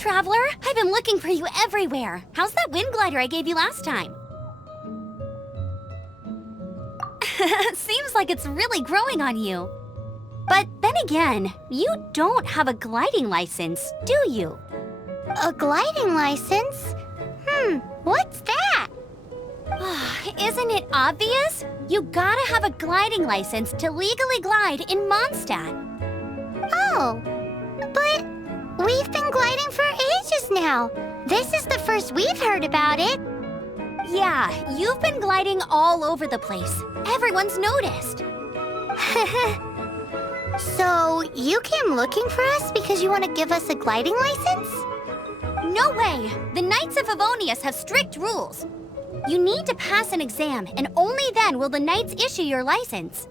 Traveler! I've been looking for you everywhere. How's that wind glider I gave you last time? Seems like it's really growing on you. But then again, you don't have a gliding license, do you? A gliding license? What's that? Isn't it obvious? You gotta have a gliding license to legally glide in Mondstadt. Oh, but we've been gliding for ages now. This is the first we've heard about it. Yeah, you've been gliding all over the place. Everyone's noticed. So, you came looking for us because you want to give us a gliding license? No way! The Knights of Favonius have strict rules. You need to pass an exam, and only then will the Knights issue your license.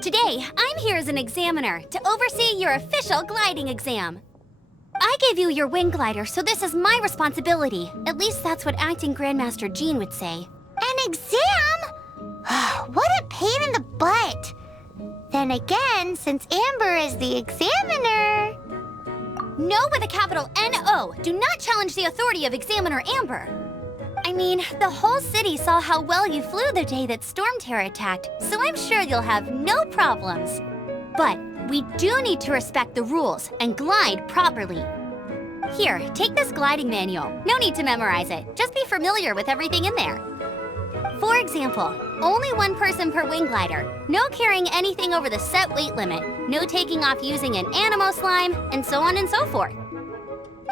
Today, I'm here as an examiner to oversee your official gliding exam. I gave you your wing glider, so this is my responsibility. At least that's what Acting Grandmaster Jean would say. An exam? What a pain in the butt! Then again, since Amber is the examiner... No with a capital N-O. Do not challenge the authority of Examiner Amber. I mean, the whole city saw how well you flew the day that Storm Terror attacked, so I'm sure you'll have no problems. But we do need to respect the rules and glide properly. Here, take this gliding manual. No need to memorize it. Just be familiar with everything in there. For example, only one person per wing glider, no carrying anything over the set weight limit, no taking off using an animo slime, and so on and so forth.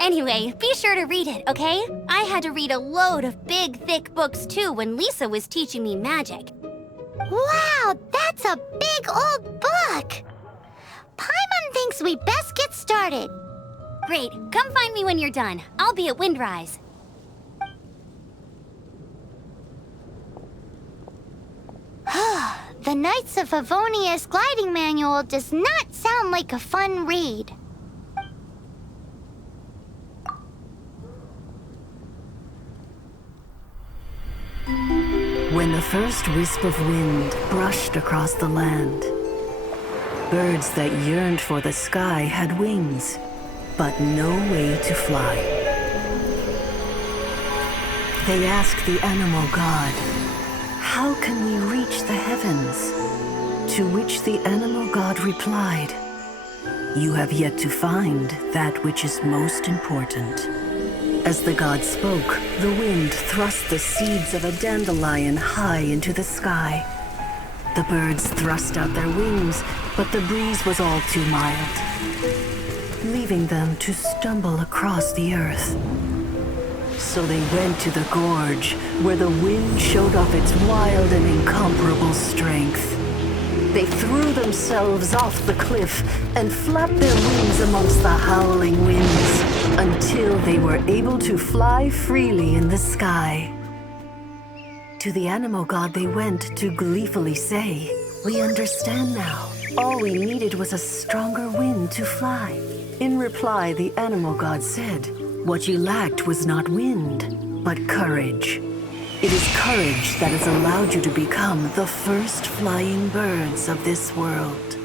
Anyway, be sure to read it, okay? I had to read a load of big, thick books too when Lisa was teaching me magic. Wow, that's a big old book! Paimon thinks we best get started. Great, come find me when you're done. I'll be at Windrise. The Knights of Favonius gliding manual does not sound like a fun read. When the first wisp of wind brushed across the land, birds that yearned for the sky had wings, but no way to fly. They asked the animal god, "How can we reach the heavens?" To which the animal god replied, "You have yet to find that which is most important." As the god spoke, the wind thrust the seeds of a dandelion high into the sky. The birds thrust out their wings, but the breeze was all too mild, leaving them to stumble across the earth. So they went to the gorge, where the wind showed off its wild and incomparable strength. They threw themselves off the cliff and flapped their wings amongst the howling winds until they were able to fly freely in the sky. To the animal god they went to gleefully say, "We understand now. All we needed was a stronger wind to fly." In reply, the animal god said, "What you lacked was not wind, but courage. It is courage that has allowed you to become the first flying birds of this world."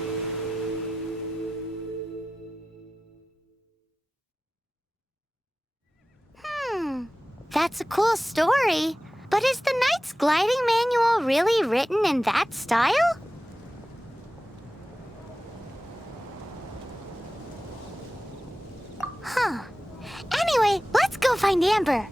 That's a cool story. But is the Knight's gliding manual really written in that style? Anyway, let's go find Amber.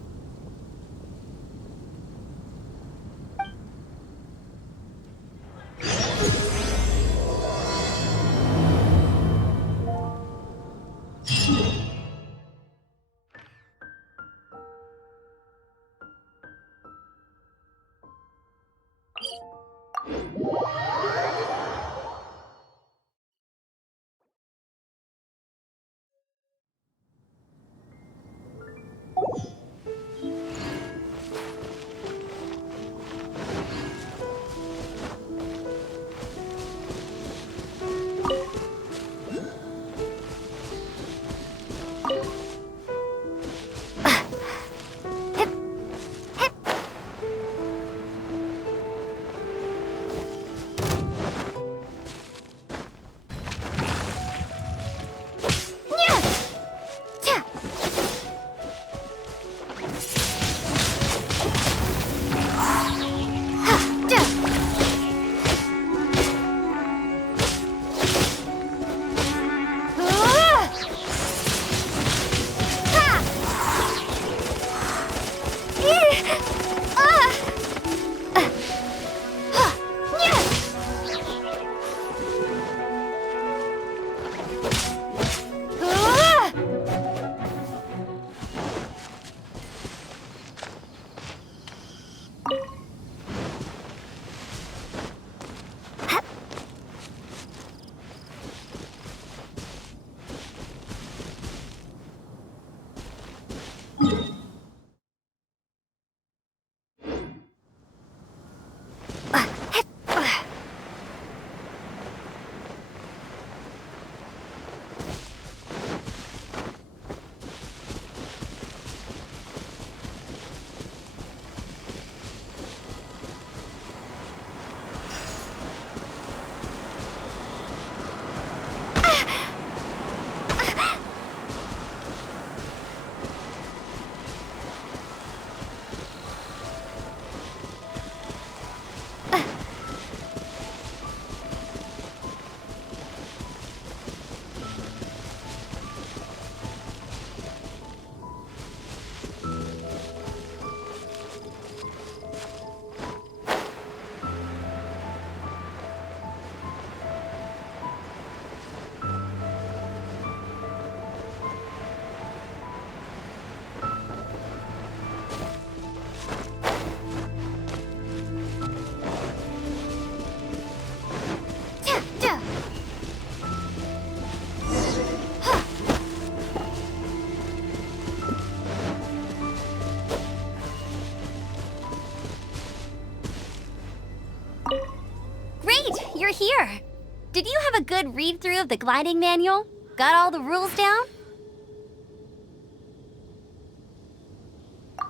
good read-through of the gliding manual? Got all the rules down?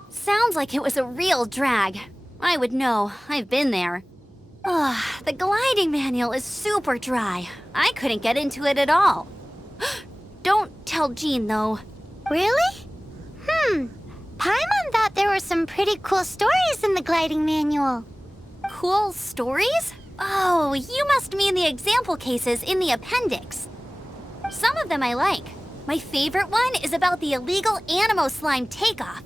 Sounds like it was a real drag. I would know. I've been there. Ugh, the gliding manual is super dry. I couldn't get into it at all. Don't tell Jean, though. Really? Paimon thought there were some pretty cool stories in the gliding manual. Cool stories? Oh, you must mean the example cases in the appendix. Some of them I like. My favorite one is about the illegal Animo slime takeoff.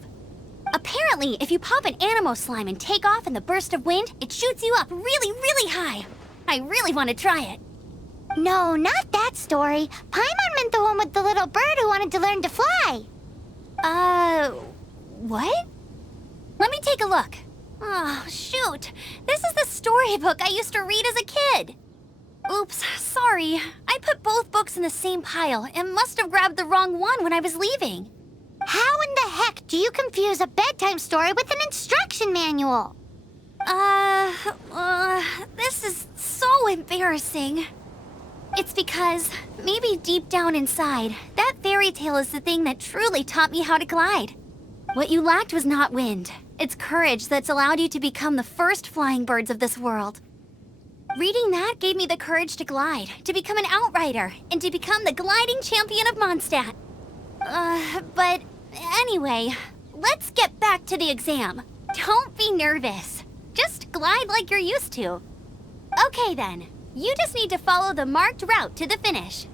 Apparently, if you pop an Animo slime and take off in the burst of wind, it shoots you up really, really high. I really want to try it. No, not that story. Paimon meant the one with the little bird who wanted to learn to fly. What? Let me take a look. Oh, shoot. This is the storybook I used to read as a kid. Oops, sorry. I put both books in the same pile and must have grabbed the wrong one when I was leaving. How in the heck do you confuse a bedtime story with an instruction manual? This is so embarrassing. It's because, maybe deep down inside, that fairy tale is the thing that truly taught me how to glide. What you lacked was not wind. It's courage that's allowed you to become the first flying birds of this world. Reading that gave me the courage to glide, to become an outrider, and to become the gliding champion of Mondstadt. But anyway, let's get back to the exam. Don't be nervous. Just glide like you're used to. Okay then, you just need to follow the marked route to the finish.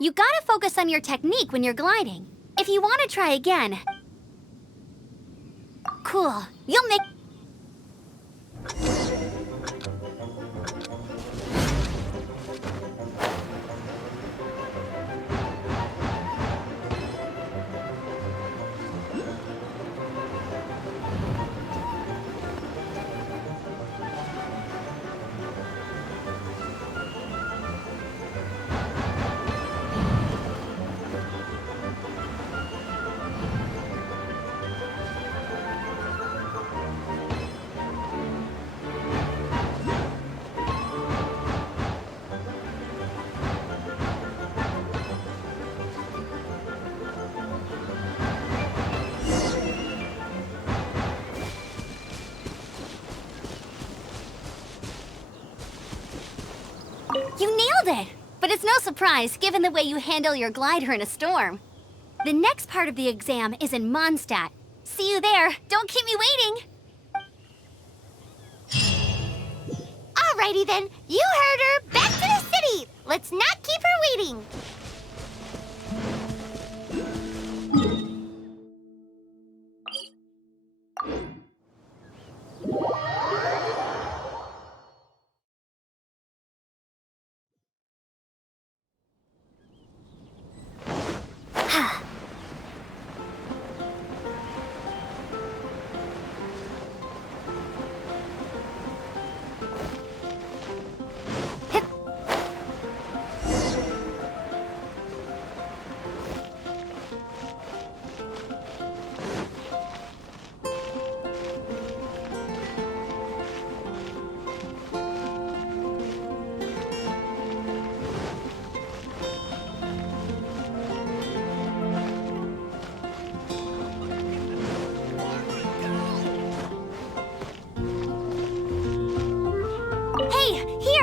You gotta focus on your technique when you're gliding. If you want to try again... Cool. You'll make... You nailed it! But it's no surprise, given the way you handle your glider in a storm. The next part of the exam is in Mondstadt. See you there. Don't keep me waiting. Alrighty then, you heard her. Back to the city. Let's not keep her waiting.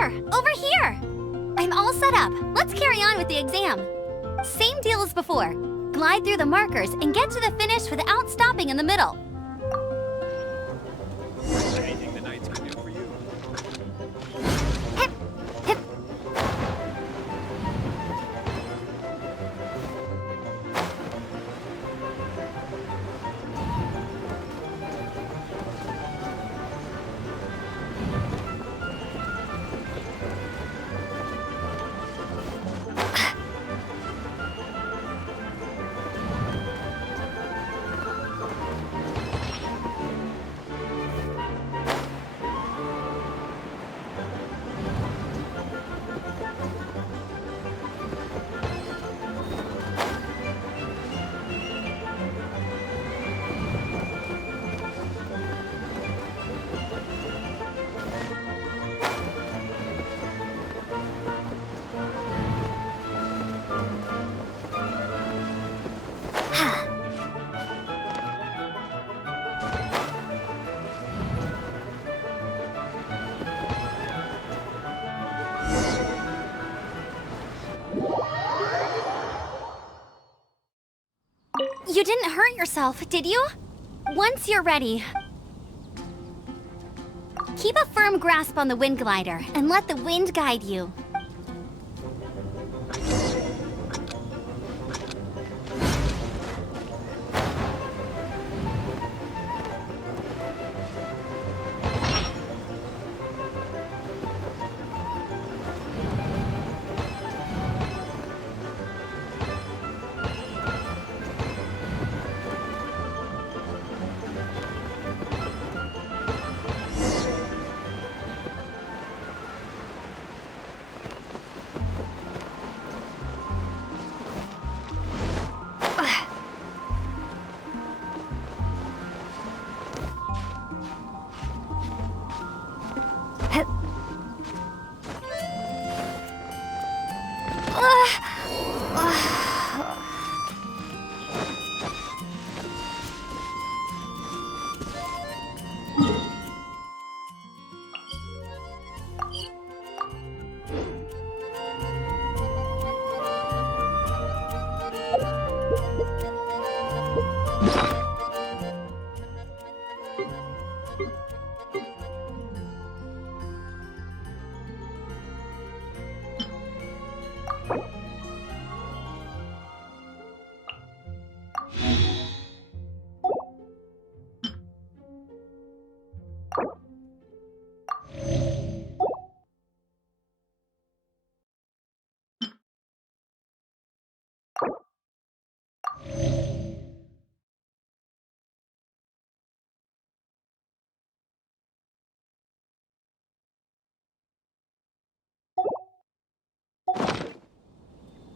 Here, over here! I'm all set up. Let's carry on with the exam. Same deal as before. Glide through the markers and get to the finish without stopping in the middle. Anything the knights can do for you? Hip, hip. You didn't hurt yourself, did you? Once you're ready, keep a firm grasp on the wind glider and let the wind guide you.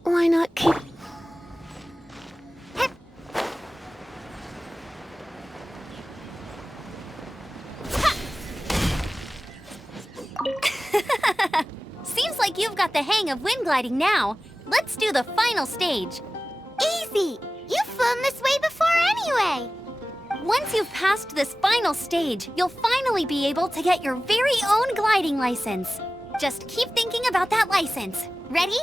Why not keep... Seems like you've got the hang of wind gliding now. Let's do the final stage. Easy! You've flown this way before anyway! Once you've passed this final stage, you'll finally be able to get your very own gliding license. Just keep thinking about that license. Ready?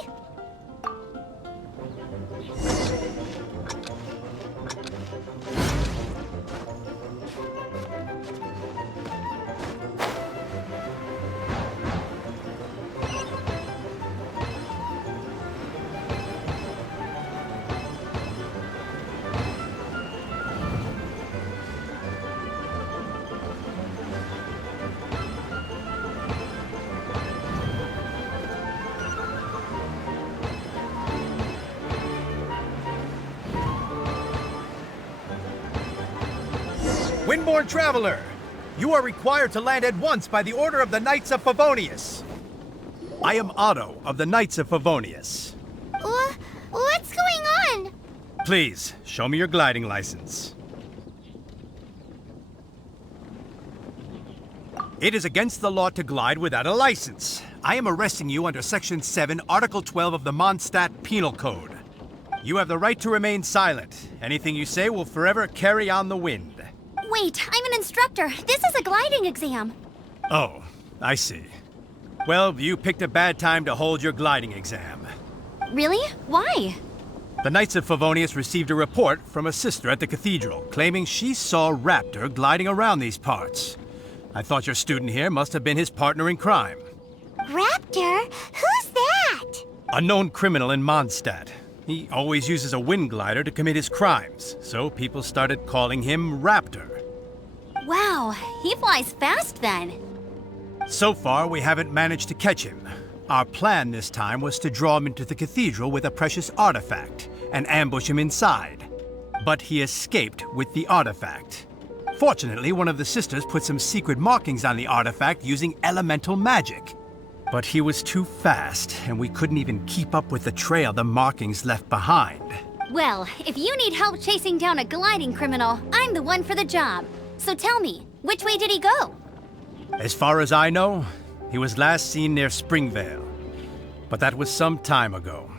Windborne Traveler, you are required to land at once by the order of the Knights of Favonius. I am Otto of the Knights of Favonius. What's going on? Please, show me your gliding license. It is against the law to glide without a license. I am arresting you under Section 7, Article 12 of the Mondstadt Penal Code. You have the right to remain silent. Anything you say will forever carry on the wind. Wait, I'm an instructor. This is a gliding exam. Oh, I see. Well, you picked a bad time to hold your gliding exam. Really? Why? The Knights of Favonius received a report from a sister at the cathedral claiming she saw Raptor gliding around these parts. I thought your student here must have been his partner in crime. Raptor? Who's that? A known criminal in Mondstadt. He always uses a wind glider to commit his crimes, so people started calling him Raptor. Wow, he flies fast then. So far, we haven't managed to catch him. Our plan this time was to draw him into the cathedral with a precious artifact and ambush him inside. But he escaped with the artifact. Fortunately, one of the sisters put some secret markings on the artifact using elemental magic. But he was too fast, and we couldn't even keep up with the trail the markings left behind. Well, if you need help chasing down a gliding criminal, I'm the one for the job. So tell me, which way did he go? As far as I know, he was last seen near Springvale. But that was some time ago.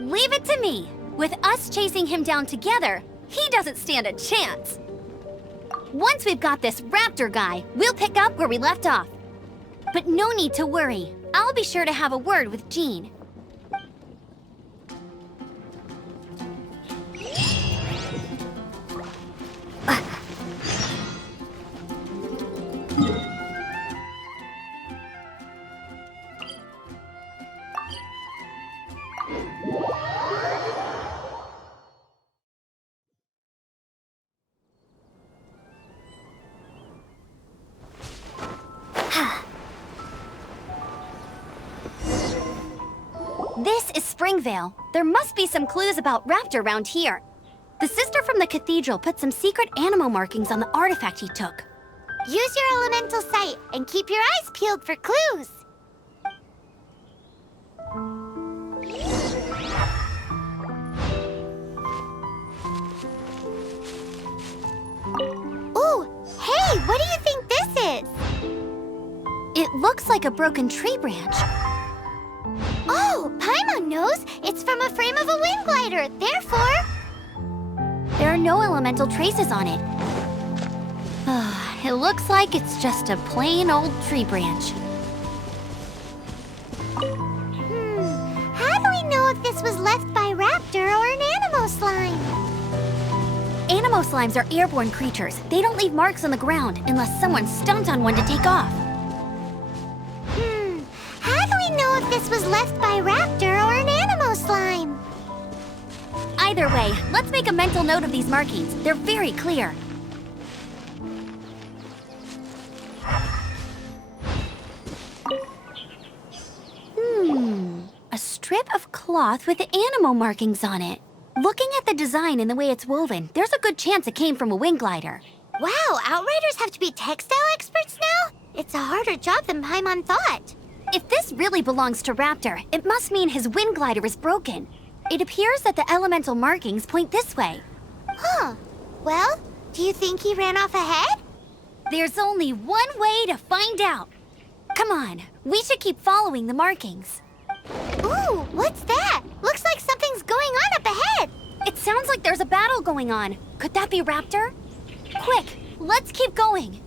Leave it to me. With us chasing him down together, he doesn't stand a chance. Once we've got this Raptor guy, we'll pick up where we left off. But no need to worry. I'll be sure to have a word with Jean. This is Springvale. There must be some clues about Raptor around here. The sister from the cathedral put some secret animal markings on the artifact he took. Use your elemental sight and keep your eyes peeled for clues. Ooh, hey, what do you think this is? It looks like a broken tree branch. Oh, Paimon knows. It's from a frame of a wind glider. Therefore, There are no elemental traces on it. It looks like it's just a plain old tree branch. How do we know if this was left by Raptor or an animal slime? Animo slimes are airborne creatures. They don't leave marks on the ground unless someone stomped on one to take off. How do we know if this was left by Raptor or an animal slime? Either way, let's make a mental note of these markings. They're very clear. A strip of cloth with animal markings on it. Looking at the design and the way it's woven, there's a good chance it came from a wind glider. Wow, Outriders have to be textile experts now? It's a harder job than Paimon thought. If this really belongs to Raptor, it must mean his wind glider is broken. It appears that the elemental markings point this way. Huh. Well, do you think he ran off ahead? There's only one way to find out. Come on, we should keep following the markings. Ooh, what's that? Looks like something's going on up ahead. It sounds like there's a battle going on. Could that be Raptor? Quick, let's keep going.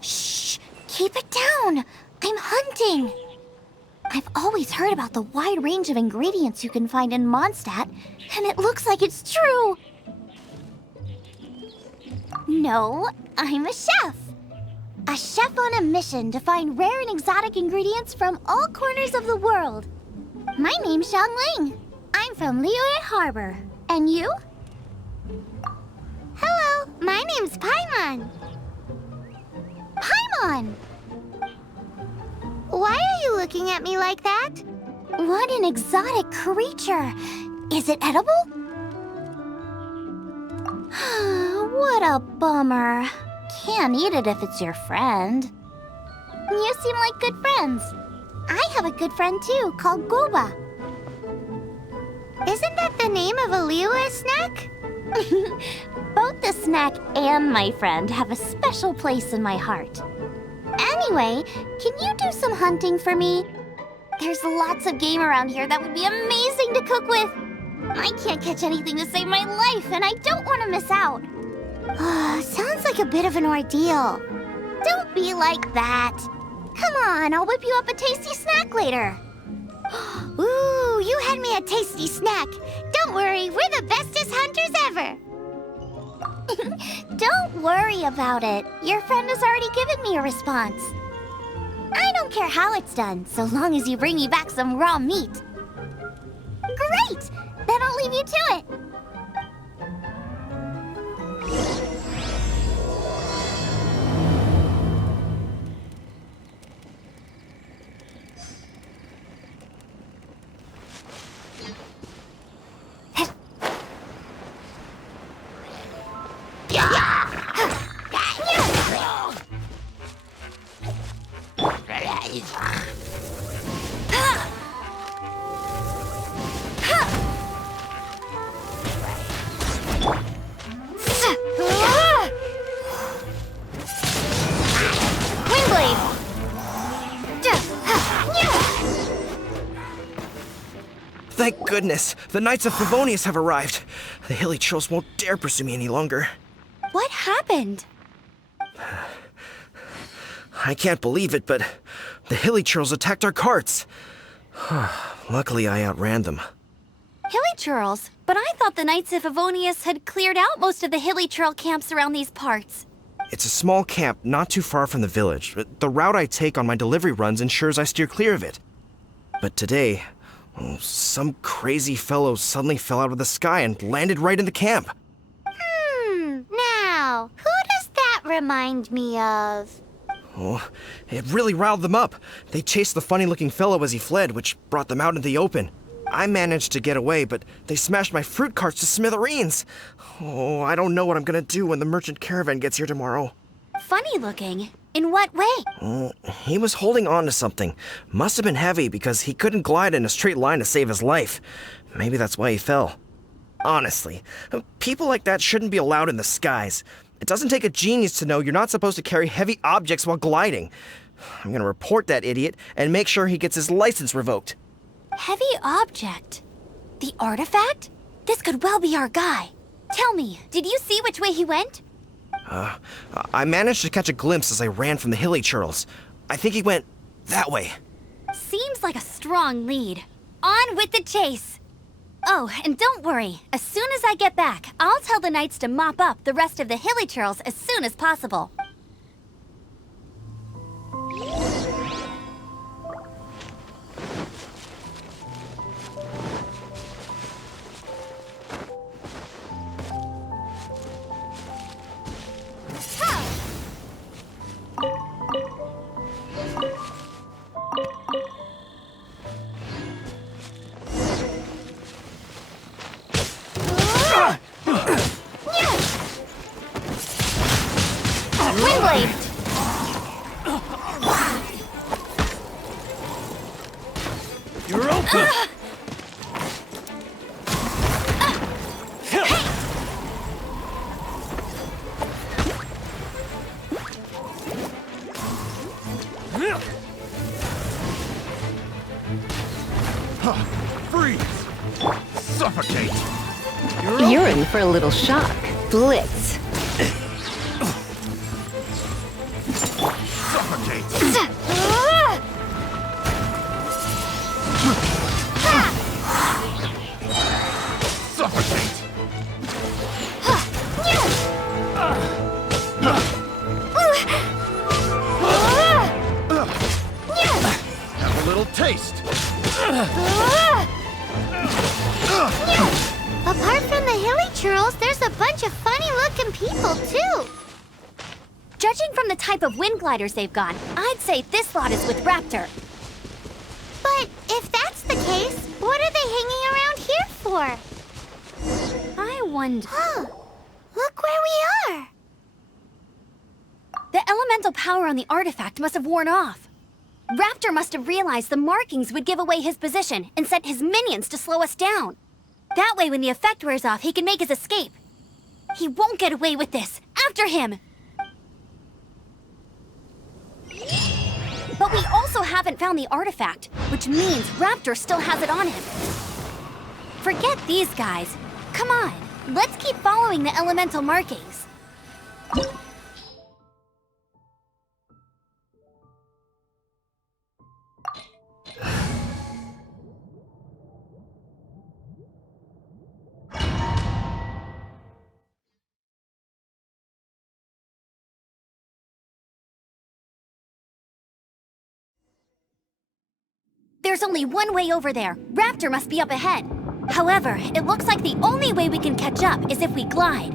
Shh! Keep it down! I'm hunting! I've always heard about the wide range of ingredients you can find in Mondstadt, and it looks like it's true! No, I'm a chef! A chef on a mission to find rare and exotic ingredients from all corners of the world. My name's Xiangling. I'm from Liyue Harbor. And you? Hello, my name's Paimon. Paimon! Why are you looking at me like that? What an exotic creature! Is it edible? What a bummer. can't eat it if it's your friend. You seem like good friends. I have a good friend too, called Goba. Isn't that the name of a Liyue snack? Both the snack and my friend have a special place in my heart. Anyway, can you do some hunting for me? There's lots of game around here that would be amazing to cook with. I can't catch anything to save my life, and I don't want to miss out. Sounds like a bit of an ordeal. Don't be like that. Come on, I'll whip you up a tasty snack later. Ooh, you had me a tasty snack. Don't worry, we're the bestest hunters ever. Don't worry about it. Your friend has already given me a response. I don't care how it's done, so long as you bring me back some raw meat. Great! Then I'll leave you to it. Thank goodness, the Knights of Favonius have arrived. The hilly trolls won't dare pursue me any longer. What happened? I can't believe it, but the hilly trolls attacked our carts. Luckily, I outran them. Hilly churls? But I thought the Knights of Favonius had cleared out most of the hilly churl camps around these parts. It's a small camp not too far from the village, but the route I take on my delivery runs ensures I steer clear of it. But today, some crazy fellow suddenly fell out of the sky and landed right in the camp. Now, who does that remind me of? Oh, it really riled them up. They chased the funny-looking fellow as he fled, which brought them out in the open. I managed to get away, but they smashed my fruit carts to smithereens. Oh, I don't know what I'm gonna do when the merchant caravan gets here tomorrow. Funny looking? In what way? He was holding on to something. Must have been heavy because he couldn't glide in a straight line to save his life. Maybe that's why he fell. Honestly, people like that shouldn't be allowed in the skies. It doesn't take a genius to know you're not supposed to carry heavy objects while gliding. I'm gonna report that idiot and make sure he gets his license revoked. Heavy object? The artifact? This could well be our guy. Tell me, did you see which way he went? I managed to catch a glimpse as I ran from the hilly churls. I think he went that way. Seems like a strong lead. On with the chase! Oh, and don't worry. As soon as I get back, I'll tell the knights to mop up the rest of the hilly churls as soon as possible. You're open! Freeze! Suffocate! You're in for a little shock. Blitz. Suffocate! Suffocate! Have a little taste! Apart from the hilly churls, there's a bunch of funny-looking people, too. Judging from the type of wind gliders they've got, I'd say this lot is with Raptor. But if that's the case, what are they hanging around here for? I wonder... Huh. Look where we are. The elemental power on the artifact must have worn off. Raptor must have realized the markings would give away his position and sent his minions to slow us down. That way, when the effect wears off, he can make his escape. He won't get away with this. After him! But we also haven't found the artifact, which means Raptor still has it on him. Forget these guys. Come on, let's keep following the elemental markings. There's only one way over there. Raptor must be up ahead. However, it looks like the only way we can catch up is if we glide.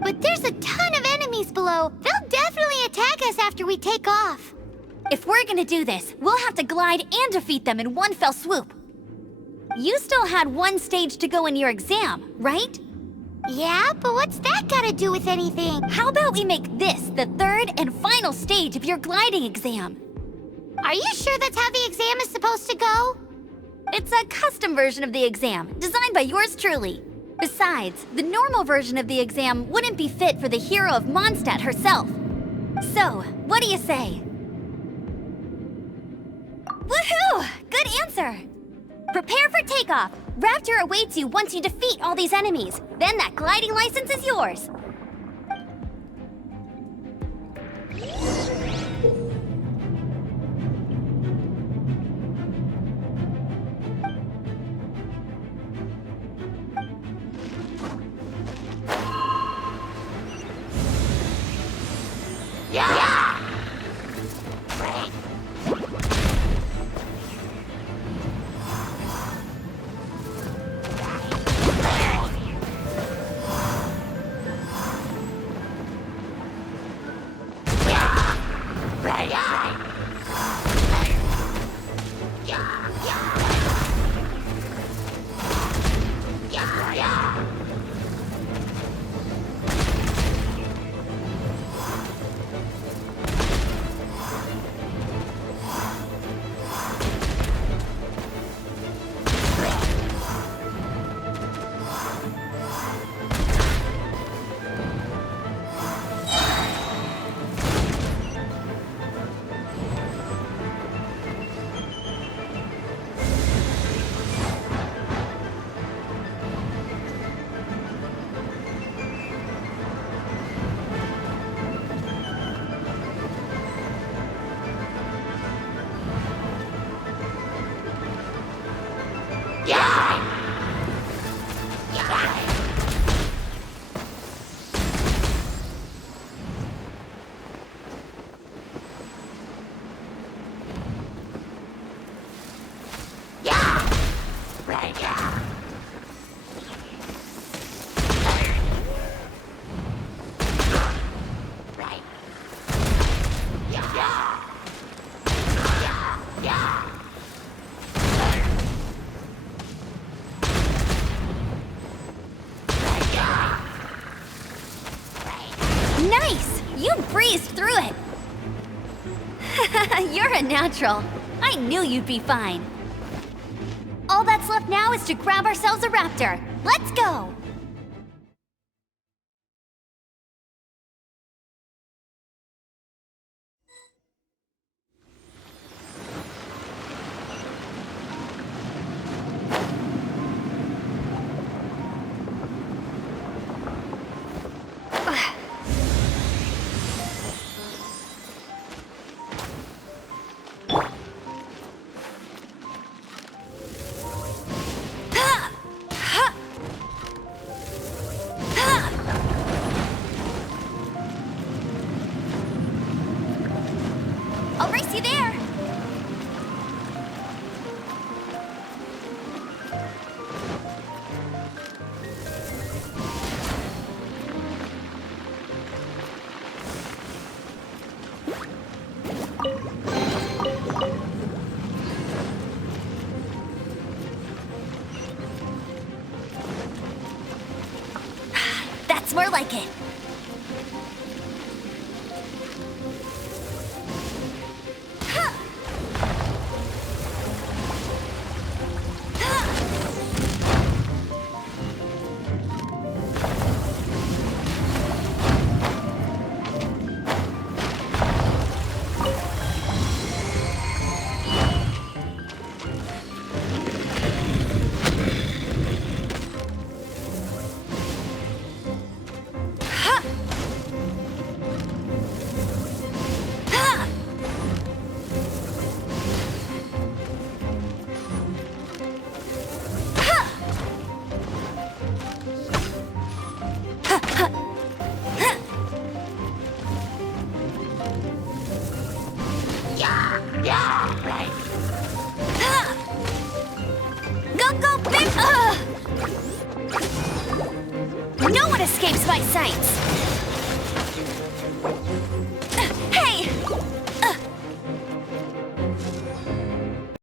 But there's a ton of enemies below. They'll definitely attack us after we take off. If we're gonna do this, we'll have to glide and defeat them in one fell swoop. You still had one stage to go in your exam, right? Yeah, but what's that got to do with anything? How about we make this the third and final stage of your gliding exam? Are you sure that's how the exam is supposed to go? It's a custom version of the exam, designed by yours truly. Besides, the normal version of the exam wouldn't be fit for the hero of Mondstadt herself. So, what do you say? Woohoo! Good answer! Prepare for takeoff. Raptor awaits you once you defeat all these enemies. Then that gliding license is yours. Nice! You breezed through it! You're a natural. I knew you'd be fine. All that's left now is to grab ourselves a raptor. Let's go! I'll race you there! That's more like it. my sights.